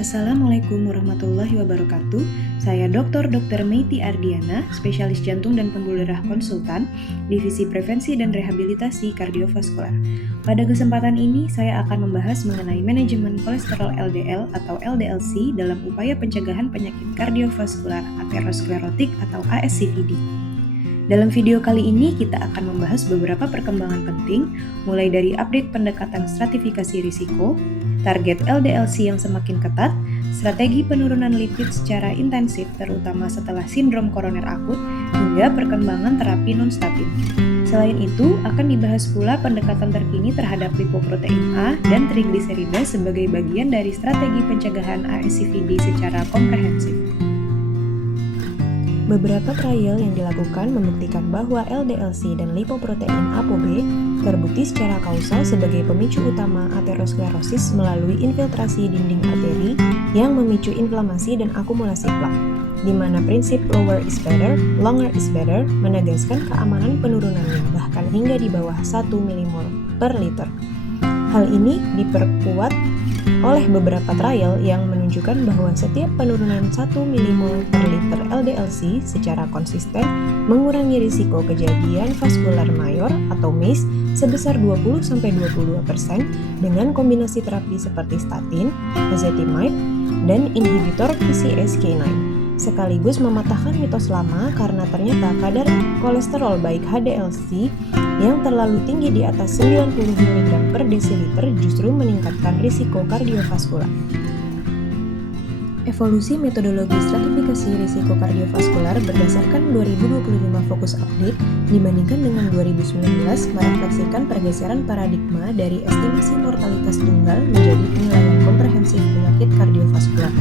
Assalamualaikum warahmatullahi wabarakatuh. Saya Dr. Meiti Ardiana, spesialis jantung dan pembuluh darah konsultan, Divisi Prevensi dan Rehabilitasi Kardiovaskular. Pada kesempatan ini, saya akan membahas mengenai manajemen kolesterol LDL atau LDLC dalam upaya pencegahan penyakit kardiovaskular aterosklerotik atau ASCVD. Dalam video kali ini, kita akan membahas beberapa perkembangan penting, mulai dari update pendekatan stratifikasi risiko, target LDLC yang semakin ketat, strategi penurunan lipid secara intensif terutama setelah sindrom koroner akut, hingga perkembangan terapi non-statin. Selain itu, akan dibahas pula pendekatan terkini terhadap lipoprotein A dan trigliserida sebagai bagian dari strategi pencegahan ASCVD secara komprehensif. Beberapa trial yang dilakukan membuktikan bahwa LDLC dan lipoprotein ApoB terbukti secara kausal sebagai pemicu utama aterosklerosis melalui infiltrasi dinding arteri yang memicu inflamasi dan akumulasi plak, di mana prinsip lower is better, longer is better menegaskan keamanan penurunannya bahkan hingga di bawah 1 mmol per liter. Hal ini diperkuat oleh beberapa trial yang menunjukkan bahwa setiap penurunan 1 mmol per liter LDLC secara konsisten mengurangi risiko kejadian vaskular mayor atau MACE sebesar 20-22% dengan kombinasi terapi seperti statin, ezetimibe, dan inhibitor PCSK9, sekaligus mematahkan mitos lama karena ternyata kadar kolesterol baik HDLC yang terlalu tinggi di atas 90 mg per desiliter justru meningkatkan risiko kardiovaskular. Evolusi metodologi stratifikasi risiko kardiovaskular berdasarkan 2025 Focus Update dibandingkan dengan 2019 merefleksikan pergeseran paradigma dari estimasi mortalitas tunggal menjadi penilaian komprehensif penyakit kardiovaskular.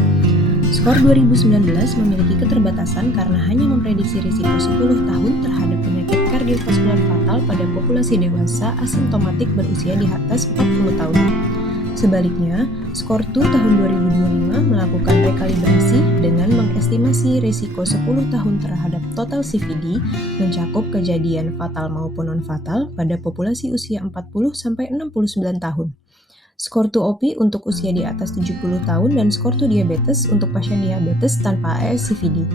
Skor 2019 memiliki keterbatasan karena hanya memprediksi risiko 10 tahun terhadap penyakit kardiovaskular fatal pada populasi dewasa asimptomatik berusia di atas 40 tahun. Sebaliknya, skor 2 tahun 2025 melakukan rekalibrasi dengan mengestimasi risiko 10 tahun terhadap total CVD mencakup kejadian fatal maupun non-fatal pada populasi usia 40-69 tahun. Skor 2OP untuk usia di atas 70 tahun dan skor 2 diabetes untuk pasien diabetes tanpa ASCVD.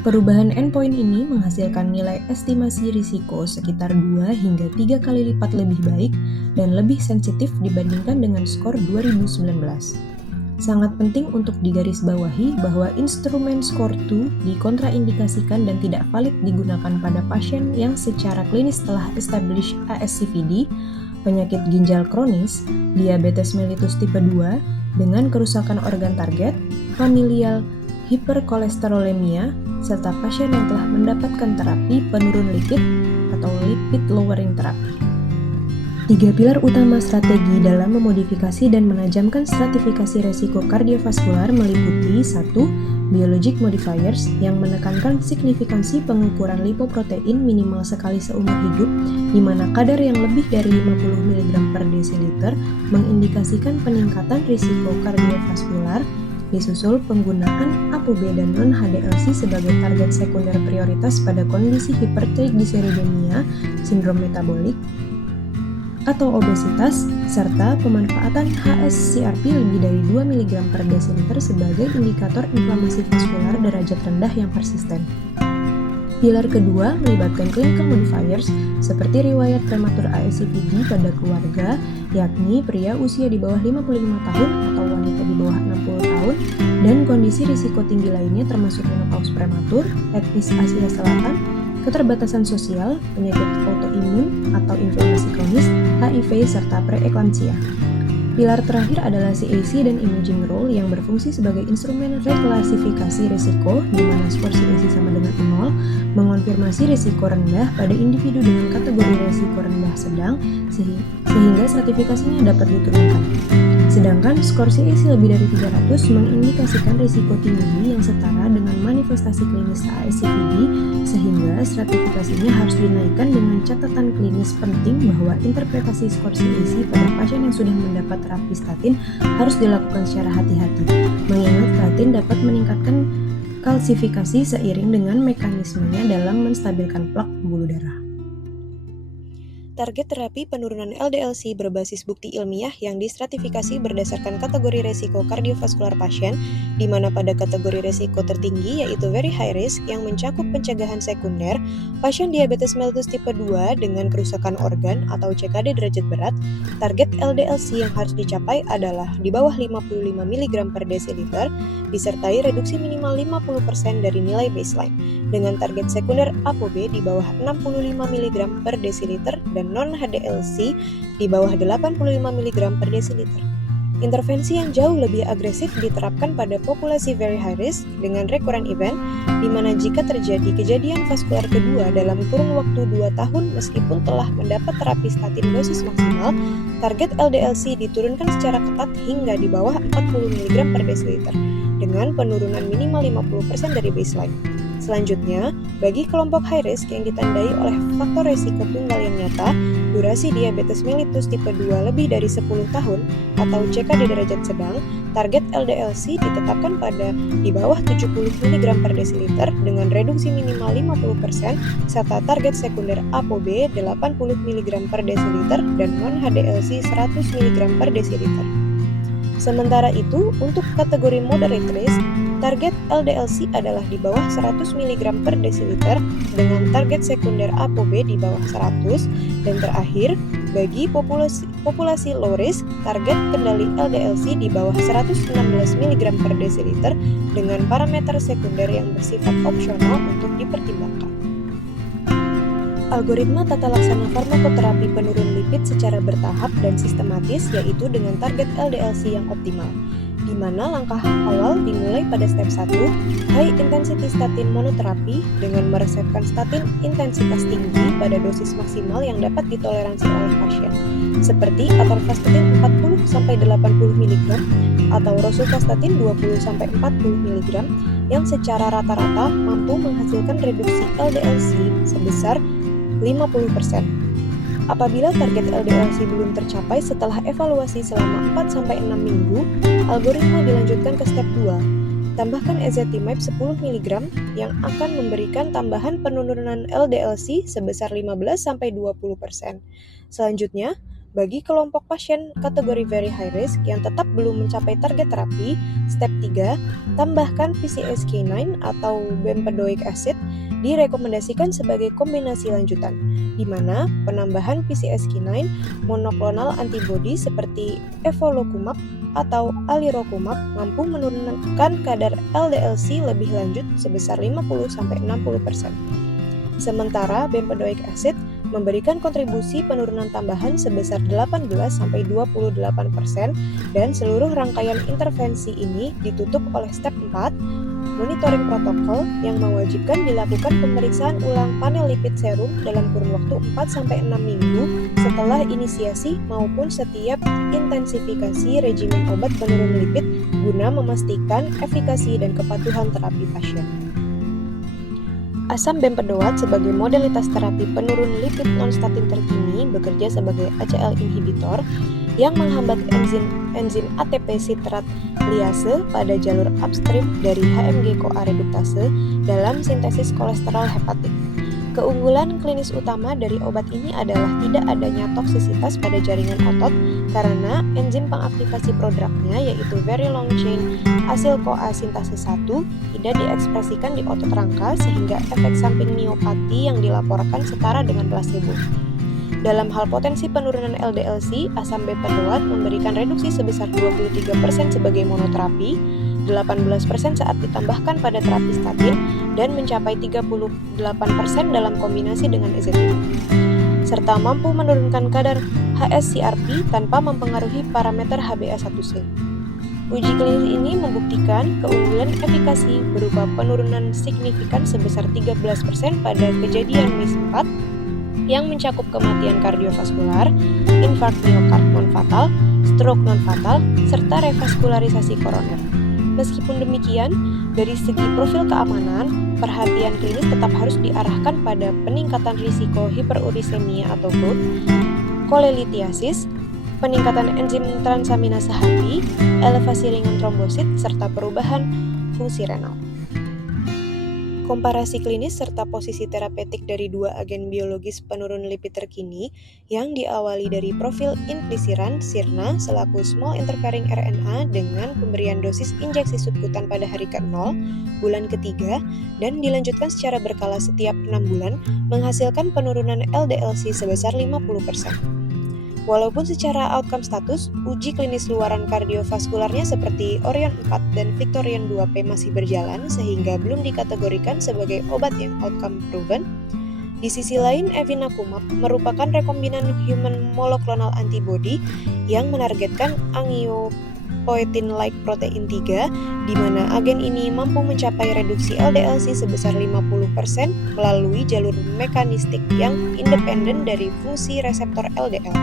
Perubahan endpoint ini menghasilkan nilai estimasi risiko sekitar 2 hingga 3 kali lipat lebih baik dan lebih sensitif dibandingkan dengan skor 2019. Sangat penting untuk digarisbawahi bahwa instrumen skor 2 dikontraindikasikan dan tidak valid digunakan pada pasien yang secara klinis telah established ASCVD, penyakit ginjal kronis, diabetes mellitus tipe 2 dengan kerusakan organ target, familial hiperkolesterolemia, serta pasien yang telah mendapatkan terapi penurun lipid atau lipid lowering therapy. 3 pilar utama strategi dalam memodifikasi dan menajamkan stratifikasi resiko kardiovaskular meliputi 1. Biologic modifiers yang menekankan signifikansi pengukuran lipoprotein minimal sekali seumur hidup di mana kadar yang lebih dari 50 mg per desiliter mengindikasikan peningkatan risiko kardiovaskular, disusul penggunaan ApoB dan non-HDLC sebagai target sekunder prioritas pada kondisi hipertrigliseridemia, sindrom metabolik, atau obesitas, serta pemanfaatan HSCRP lebih dari 2 mg per desiliter sebagai indikator inflamasi vaskular derajat rendah yang persisten. Pilar kedua melibatkan clinical modifiers seperti riwayat prematur ASCVD pada keluarga, yakni pria usia di bawah 55 tahun atau wanita di bawah 60 tahun, dan kondisi risiko tinggi lainnya termasuk menopause prematur, etnis Asia Selatan, keterbatasan sosial, penyakit autoimun atau inflamasi kronis, HIV, serta preeklamsia. Pilar terakhir adalah CAC dan imaging role yang berfungsi sebagai instrumen reklasifikasi risiko, di mana skor CAC sama dengan 0, mengonfirmasi risiko rendah pada individu dengan kategori risiko rendah sedang, sehingga stratifikasinya dapat diturunkan. Sedangkan skor CAC lebih dari 300 mengindikasikan risiko tinggi yang setara dengan manifestasi klinis ASCVD, sehingga stratifikasinya harus dinaikkan dengan catatan klinis penting bahwa interpretasi skor CAC pada pasien yang sudah mendapat terapi statin harus dilakukan secara hati-hati, mengingat statin dapat meningkatkan kalsifikasi seiring dengan mekanismenya dalam menstabilkan plak pembuluh darah. target terapi penurunan LDL-C berbasis bukti ilmiah yang distratifikasi berdasarkan kategori resiko kardiovaskular pasien, di mana pada kategori resiko tertinggi yaitu very high risk yang mencakup pencegahan sekunder, pasien diabetes mellitus tipe 2 dengan kerusakan organ atau CKD derajat berat, target LDL-C yang harus dicapai adalah di bawah 55 mg per desiliter, disertai reduksi minimal 50% dari nilai baseline, dengan target sekunder ApoB di bawah 65 mg per desiliter dan non-HDL-C di bawah 85 mg per desiliter. Intervensi yang jauh lebih agresif diterapkan pada populasi very high risk dengan recurrent event, di mana jika terjadi kejadian vaskular kedua dalam kurun waktu 2 tahun meskipun telah mendapat terapi statin dosis maksimal, target LDL-C diturunkan secara ketat hingga di bawah 40 mg per desiliter, dengan penurunan minimal 50% dari baseline. Selanjutnya, bagi kelompok high risk yang ditandai oleh faktor resiko tunggal yang nyata, durasi diabetes mellitus tipe 2 lebih dari 10 tahun atau CKD derajat sedang, target LDL-C ditetapkan pada di bawah 70 mg per desiliter dengan reduksi minimal 50% serta target sekunder ApoB 80 mg per desiliter dan non-HDL-C 100 mg per desiliter. Sementara itu, untuk kategori moderate risk, target LDL-C adalah di bawah 100 mg per desiliter dengan target sekunder ApoB di bawah 100, dan terakhir, bagi populasi low risk, target kendali LDL-C di bawah 116 mg per desiliter dengan parameter sekunder yang bersifat opsional untuk dipertimbangkan. Algoritma tata laksana farmakoterapi penurun lipid secara bertahap dan sistematis yaitu dengan target LDL-C yang optimal, di mana langkah awal dimulai pada step 1, high intensity statin monoterapi dengan meresepkan statin intensitas tinggi pada dosis maksimal yang dapat ditoleransi oleh pasien, seperti atorvastatin 40-80 mg atau rosuvastatin 20-40 mg yang secara rata-rata mampu menghasilkan reduksi LDL-C sebesar 50%. Apabila target LDL-C belum tercapai setelah evaluasi selama 4-6 minggu, algoritma dilanjutkan ke step 2. Tambahkan ezetimibe 10 mg yang akan memberikan tambahan penurunan LDL-C sebesar 15-20%. Selanjutnya, bagi kelompok pasien kategori very high risk yang tetap belum mencapai target terapi, step 3, tambahkan PCSK9 atau bempedoic acid direkomendasikan sebagai kombinasi lanjutan, di mana penambahan PCSK9 monoklonal antibody seperti evolocumab atau alirocumab mampu menurunkan kadar LDL-C lebih lanjut sebesar 50-60%. Sementara bempedoic acid memberikan kontribusi penurunan tambahan sebesar 18-28% dan seluruh rangkaian intervensi ini ditutup oleh step 4, monitoring protokol yang mewajibkan dilakukan pemeriksaan ulang panel lipid serum dalam kurun waktu 4-6 minggu setelah inisiasi maupun setiap intensifikasi regimen obat penurun lipid guna memastikan efikasi dan kepatuhan terapi pasien. Asam bempedoat sebagai modalitas terapi penurun lipid non-statin terkini bekerja sebagai ACL inhibitor yang menghambat enzim ATP sitrat liase pada jalur upstream dari HMG-CoA reduktase dalam sintesis kolesterol hepatik. Keunggulan klinis utama dari obat ini adalah tidak adanya toksisitas pada jaringan otot karena enzim pengaktifasi prodrugnya yaitu very long chain asil-CoA sintase 1 tidak diekspresikan di otot rangka sehingga efek samping miopati yang dilaporkan setara dengan placebo. Dalam hal potensi penurunan LDL-C, asam bempedoat memberikan reduksi sebesar 23% sebagai monoterapi, 18% saat ditambahkan pada terapi statin, dan mencapai 38% dalam kombinasi dengan ezetimibe, serta mampu menurunkan kadar HSCRP tanpa mempengaruhi parameter HbA1c. Uji klinis ini membuktikan keunggulan efikasi berupa penurunan signifikan sebesar 13% pada kejadian MIS 4 yang mencakup kematian kardiovaskular, infark miokard non-fatal, stroke non-fatal, serta revaskularisasi koroner. Meskipun demikian, dari segi profil keamanan, perhatian klinis tetap harus diarahkan pada peningkatan risiko hiperurisemia atau GERD, kolelitiasis, peningkatan enzim transaminase hati, elevasi ringan trombosit, serta perubahan fungsi renal. Komparasi klinis serta posisi terapeutik dari dua agen biologis penurun lipid terkini yang diawali dari profil inclisiran sirna selaku small interfering RNA dengan pemberian dosis injeksi subkutan pada hari ke-0, bulan ketiga, dan dilanjutkan secara berkala setiap 6 bulan menghasilkan penurunan LDL-C sebesar 50%. Walaupun secara outcome status, uji klinis luaran kardiovaskularnya seperti Orion 4 dan Victorian 2P masih berjalan sehingga belum dikategorikan sebagai obat yang outcome proven. Di sisi lain, evinacumab merupakan rekombinan human monoclonal antibody yang menargetkan angiopoietin-like protein 3, di mana agen ini mampu mencapai reduksi LDL-C sebesar 50% melalui jalur mekanistik yang independen dari fungsi reseptor LDL.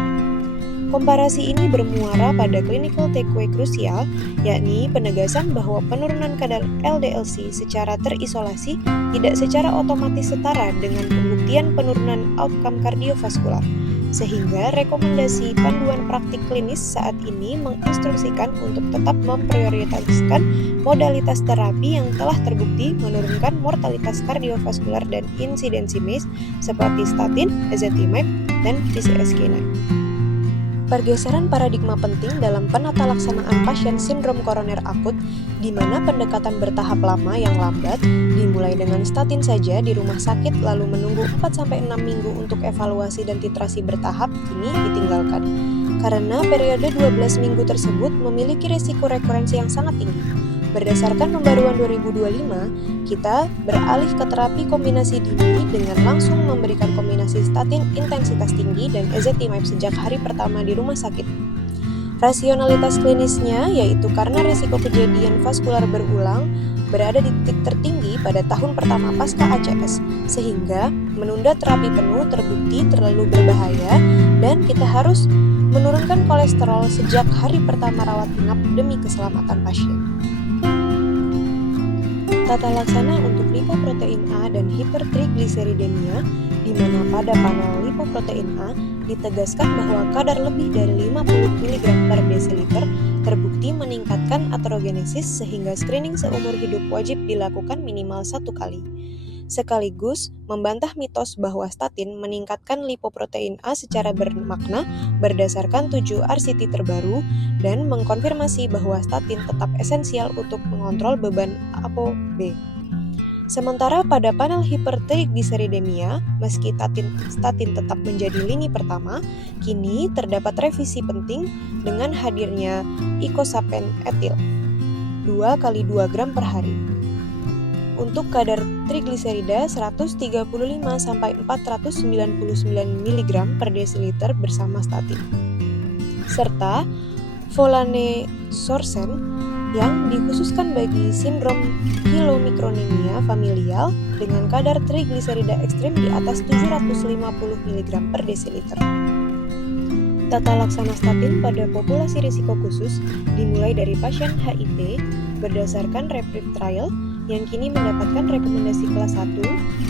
Komparasi ini bermuara pada clinical takeaway krusial, yakni penegasan bahwa penurunan kadar LDL-C secara terisolasi tidak secara otomatis setara dengan pembuktian penurunan outcome kardiovaskular, sehingga rekomendasi panduan praktik klinis saat ini menginstruksikan untuk tetap memprioritaskan modalitas terapi yang telah terbukti menurunkan mortalitas kardiovaskular dan insidensi MACE seperti statin, ezetimibe, dan PCSK9. Pergeseran paradigma penting dalam penata laksanaan pasien sindrom koroner akut, di mana pendekatan bertahap lama yang lambat, dimulai dengan statin saja di rumah sakit lalu menunggu 4-6 minggu untuk evaluasi dan titrasi bertahap, kini ditinggalkan. Karena periode 12 minggu tersebut memiliki risiko rekurensi yang sangat tinggi. Berdasarkan pembaruan 2025, kita beralih ke terapi kombinasi dini dengan langsung memberikan kombinasi statin intensitas tinggi dan ezetimibe sejak hari pertama di rumah sakit. Rasionalitas klinisnya yaitu karena risiko kejadian vaskular berulang berada di titik tertinggi pada tahun pertama pasca ACS, sehingga menunda terapi penuh terbukti terlalu berbahaya dan kita harus menurunkan kolesterol sejak hari pertama rawat inap demi keselamatan pasien. Tata laksana untuk lipoprotein A dan hipertrigliseridemia, di mana pada panel lipoprotein A ditegaskan bahwa kadar lebih dari 50 mg per desiliter terbukti meningkatkan aterogenesis sehingga screening seumur hidup wajib dilakukan minimal 1 kali. Sekaligus membantah mitos bahwa statin meningkatkan lipoprotein A secara bermakna berdasarkan 7 RCT terbaru dan mengkonfirmasi bahwa statin tetap esensial untuk mengontrol beban ApoB. Sementara pada panel hipertrigliseridemia, meski statin tetap menjadi lini pertama, kini terdapat revisi penting dengan hadirnya icosapent etil 2 kali 2 gram per hari. Untuk kadar trigliserida 135 sampai 499 mg per desiliter bersama statin. Serta volanesorsen yang dikhususkan bagi sindrom chylomicronemia familial dengan kadar trigliserida ekstrim di atas 750 mg per desiliter. Tata laksana statin pada populasi risiko khusus dimulai dari pasien HIV berdasarkan REPRIV trial yang kini mendapatkan rekomendasi kelas 1,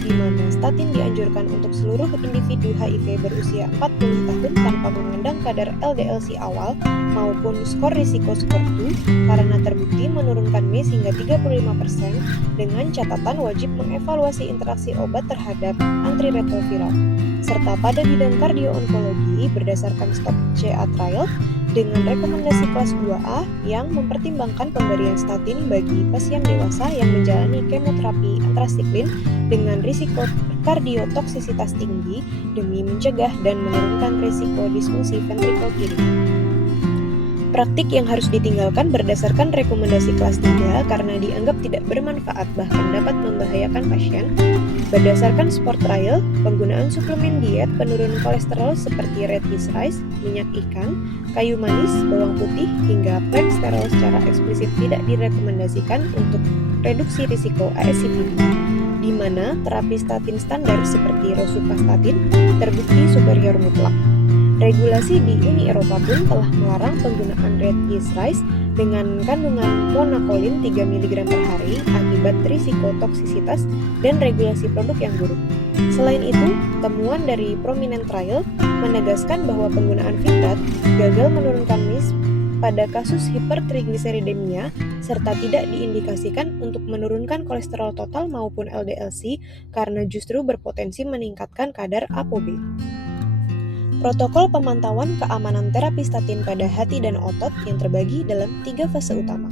di mana statin dianjurkan untuk seluruh individu HIV berusia 40 tahun tanpa memandang kadar LDL-C awal maupun skor risiko skor 2 karena terbukti menurunkan MACE hingga 35% dengan catatan wajib mengevaluasi interaksi obat terhadap antiretroviral. Serta pada bidang kardio-onkologi berdasarkan STOP-CA trial dengan rekomendasi kelas 2A yang mempertimbangkan pemberian statin bagi pasien dewasa yang menjalani kemoterapi antrasiklin dengan risiko kardiotoksisitas tinggi demi mencegah dan menurunkan risiko disfungsi ventrikel kiri. Praktik yang harus ditinggalkan berdasarkan rekomendasi kelas 3 karena dianggap tidak bermanfaat bahkan dapat membahayakan pasien. Berdasarkan sport trial, penggunaan suplemen diet penurun kolesterol seperti red yeast rice, minyak ikan, kayu manis, bawang putih, hingga plant sterol secara eksplisit tidak direkomendasikan untuk reduksi risiko ASCVD, di mana terapi statin standar seperti rosuvastatin terbukti superior mutlak. Regulasi di Uni Eropa pun telah melarang penggunaan red yeast rice dengan kandungan monakolin 3 mg per hari akibat risiko toksisitas dan regulasi produk yang buruk. Selain itu, temuan dari prominent trial menegaskan bahwa penggunaan fitrat gagal menurunkan MACE pada kasus hipertrigliseridemia serta tidak diindikasikan untuk menurunkan kolesterol total maupun LDL-C karena justru berpotensi meningkatkan kadar ApoB. Protokol pemantauan keamanan terapi statin pada hati dan otot yang terbagi dalam 3 fase utama.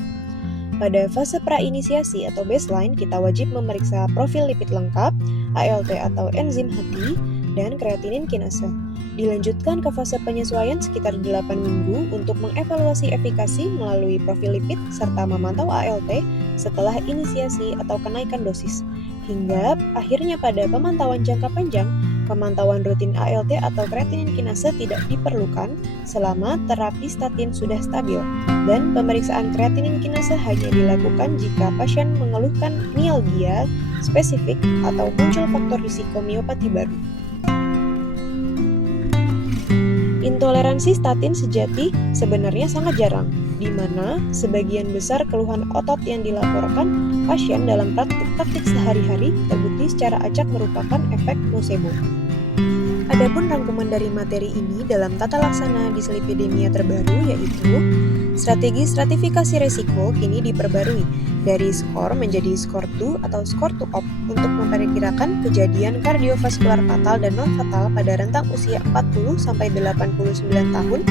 Pada fase prainisiasi atau baseline, kita wajib memeriksa profil lipid lengkap, ALT atau enzim hati, dan kreatinin kinase. Dilanjutkan ke fase penyesuaian sekitar 8 minggu untuk mengevaluasi efikasi melalui profil lipid serta memantau ALT setelah inisiasi atau kenaikan dosis. Hingga akhirnya pada pemantauan jangka panjang, pemantauan rutin ALT atau kreatinin kinase tidak diperlukan selama terapi statin sudah stabil, dan pemeriksaan kreatinin kinase hanya dilakukan jika pasien mengeluhkan mialgia spesifik atau muncul faktor risiko miopati baru. Intoleransi statin sejati sebenarnya sangat jarang, di mana sebagian besar keluhan otot yang dilaporkan pasien dalam praktik sehari-hari terbukti secara acak merupakan efek nosebo. Adapun rangkuman dari materi ini dalam tata laksana dislipidemia terbaru yaitu strategi stratifikasi resiko kini diperbarui dari skor menjadi skor 2 atau skor to op untuk memperkirakan kejadian kardiovaskular fatal dan non-fatal pada rentang usia 40-89 tahun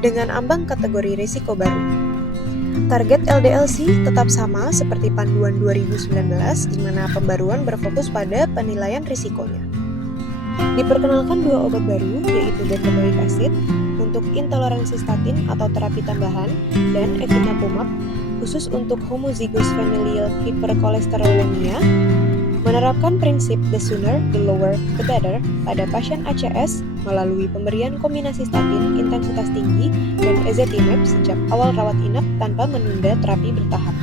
dengan ambang kategori risiko baru. Target LDL-C tetap sama seperti panduan 2019 di mana pembaruan berfokus pada penilaian risikonya. Diperkenalkan 2 obat baru yaitu benzodiazepine acid untuk intoleransi statin atau terapi tambahan dan evinapumab khusus untuk homozygous familial hypercholesterolemia, menerapkan prinsip the sooner, the lower, the better pada pasien ACS melalui pemberian kombinasi statin intensitas tinggi dan ezetimibe sejak awal rawat inap tanpa menunda terapi bertahap.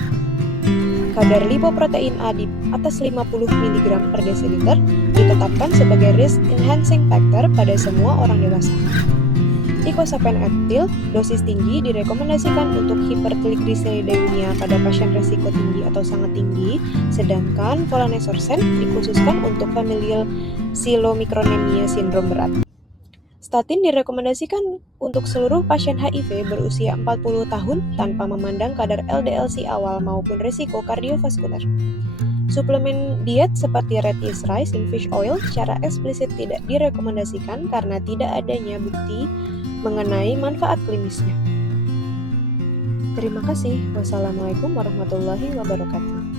Kadar lipoprotein A di atas 50 mg per desiliter ditetapkan sebagai risk enhancing factor pada semua orang dewasa. Icosapent ethyl dosis tinggi direkomendasikan untuk hipertrigliseridemia pada pasien risiko tinggi atau sangat tinggi, sedangkan volanesorsen dikhususkan untuk familial chylomicronemia sindrom berat. Statin direkomendasikan untuk seluruh pasien HIV berusia 40 tahun tanpa memandang kadar LDL-C awal maupun risiko kardiovaskular. Suplemen diet seperti red yeast rice dan fish oil secara eksplisit tidak direkomendasikan karena tidak adanya bukti mengenai manfaat klinisnya. Terima kasih. Wassalamualaikum warahmatullahi wabarakatuh.